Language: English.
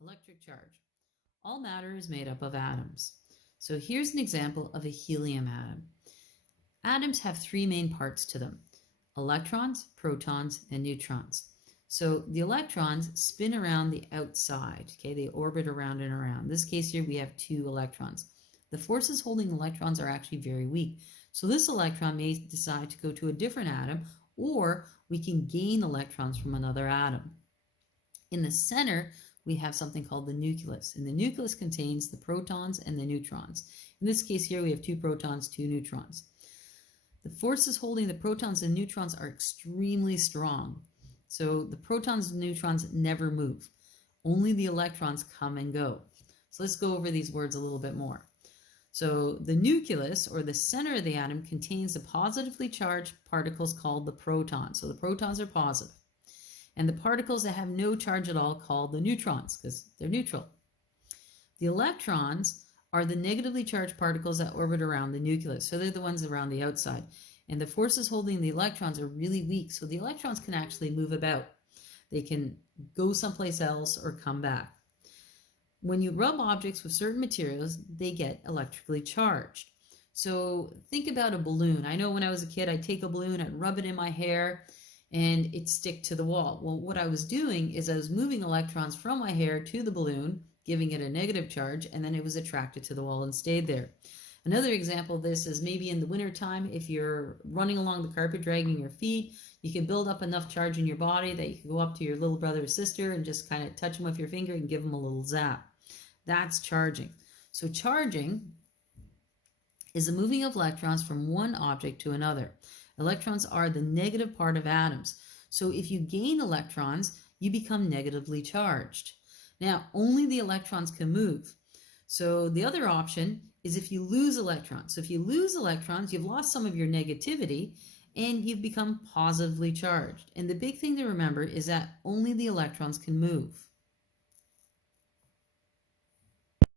Electric charge. All matter is made up of atoms. So here's an example of a helium atom. Atoms have three main parts to them: electrons, protons, and neutrons. So the electrons spin around the outside, okay? They orbit around and around. In this case here, we have two electrons. The forces holding electrons are actually very weak. So this electron may decide to go to a different atom, or we can gain electrons from another atom. In the center, we have something called the nucleus, and the nucleus contains the protons and the neutrons. In this case here, we have two protons, two neutrons. The forces holding the protons and neutrons are extremely strong. So the protons and neutrons never move. Only the electrons come and go. So let's go over these words a little bit more. So the nucleus, or the center of the atom, contains the positively charged particles called the protons. So the protons are positive. And the particles that have no charge at all called the neutrons, because they're neutral. The electrons are the negatively charged particles that orbit around the nucleus. So they're the ones around the outside. And the forces holding the electrons are really weak. So the electrons can actually move about. They can go someplace else or come back. When you rub objects with certain materials, they get electrically charged. So think about a balloon. I know when I was a kid, I'd take a balloon, I'd rub it in my hair, and it'd stick to the wall. Well, what I was doing is I was moving electrons from my hair to the balloon, giving it a negative charge, and then it was attracted to the wall and stayed there. Another example of this is maybe in the wintertime, if you're running along the carpet dragging your feet, you can build up enough charge in your body that you can go up to your little brother or sister and just kind of touch them with your finger and give them a little zap. That's charging. So charging is the moving of electrons from one object to another. Electrons are the negative part of atoms. So if you gain electrons, you become negatively charged. Now, only the electrons can move. So the other option is if you lose electrons. So if you lose electrons, you've lost some of your negativity and you've become positively charged. And the big thing to remember is that only the electrons can move.